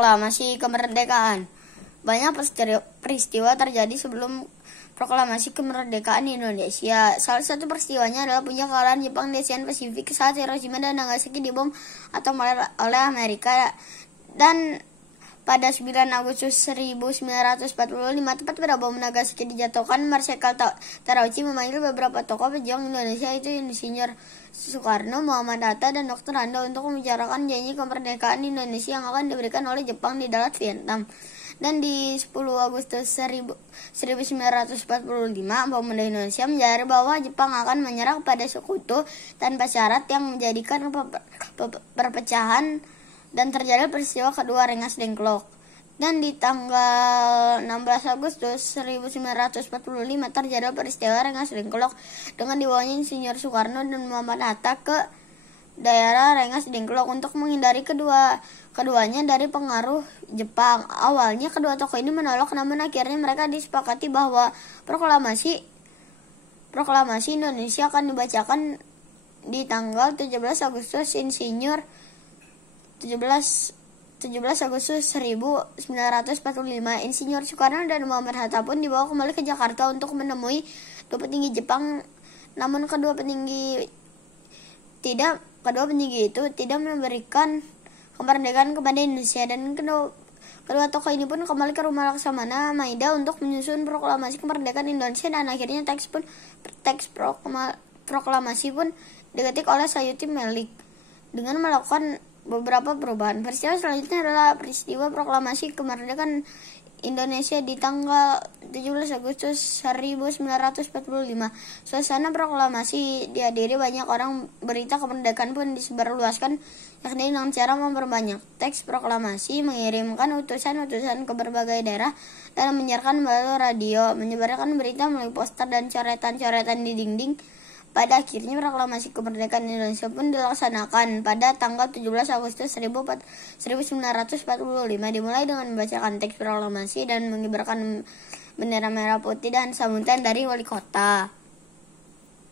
Proklamasi kemerdekaan. Banyak peristiwa terjadi sebelum proklamasi kemerdekaan di Indonesia. Salah satu peristiwanya adalah penjarahan Jepang di Asia Pasifik saat Hiroshima dan Nagasaki dibom atom oleh Amerika. Dan pada 9 Agustus 1945, tepat pada bom Nagasaki dijatuhkan, Marsikal Terauchi memanggil beberapa tokoh pejuang Indonesia, itu Insinyur Soekarno, Muhammad Hatta, dan Dr. Anda untuk membicarakan janji kemerdekaan Indonesia yang akan diberikan oleh Jepang di Dalat, Vietnam. Dan di 10 Agustus 1945, pemuda Indonesia menjadi bahwa Jepang akan menyerah kepada sekutu tanpa syarat, yang menjadikan perpecahan dan terjadi peristiwa kedua Rengas Dengklok. Dan di tanggal 16 Agustus 1945 terjadi peristiwa Rengas Dengklok dengan dibawanya Insinyur Soekarno dan Muhammad Hatta ke daerah Rengas Dengklok untuk menghindari keduanya dari pengaruh Jepang. Awalnya kedua tokoh ini menolak, namun akhirnya mereka disepakati bahwa proklamasi Indonesia akan dibacakan di tanggal 17 Agustus 1945. Insinyur Soekarno dan Muhammad Hatta pun dibawa kembali ke Jakarta untuk menemui dua petinggi Jepang, namun kedua petinggi itu tidak memberikan kemerdekaan kepada Indonesia, dan kedua tokoh ini pun kembali ke rumah Laksamana Maida untuk menyusun proklamasi kemerdekaan Indonesia, dan akhirnya teks proklamasi pun diketik oleh Sayuti Melik dengan melakukan beberapa perubahan. Peristiwa selanjutnya adalah peristiwa proklamasi kemerdekaan Indonesia di tanggal 17 Agustus 1945. Suasana proklamasi dihadiri banyak orang, berita kemerdekaan pun disebarluaskan, yakni dengan cara memperbanyak teks proklamasi, mengirimkan utusan-utusan ke berbagai daerah, dan menyiarkan melalui radio, menyebarkan berita melalui poster dan coretan-coretan di dinding. Pada akhirnya proklamasi kemerdekaan Indonesia pun dilaksanakan pada tanggal 17 Agustus 1945, dimulai dengan membacakan teks proklamasi dan mengibarkan bendera merah putih dan sambutan dari wali kota.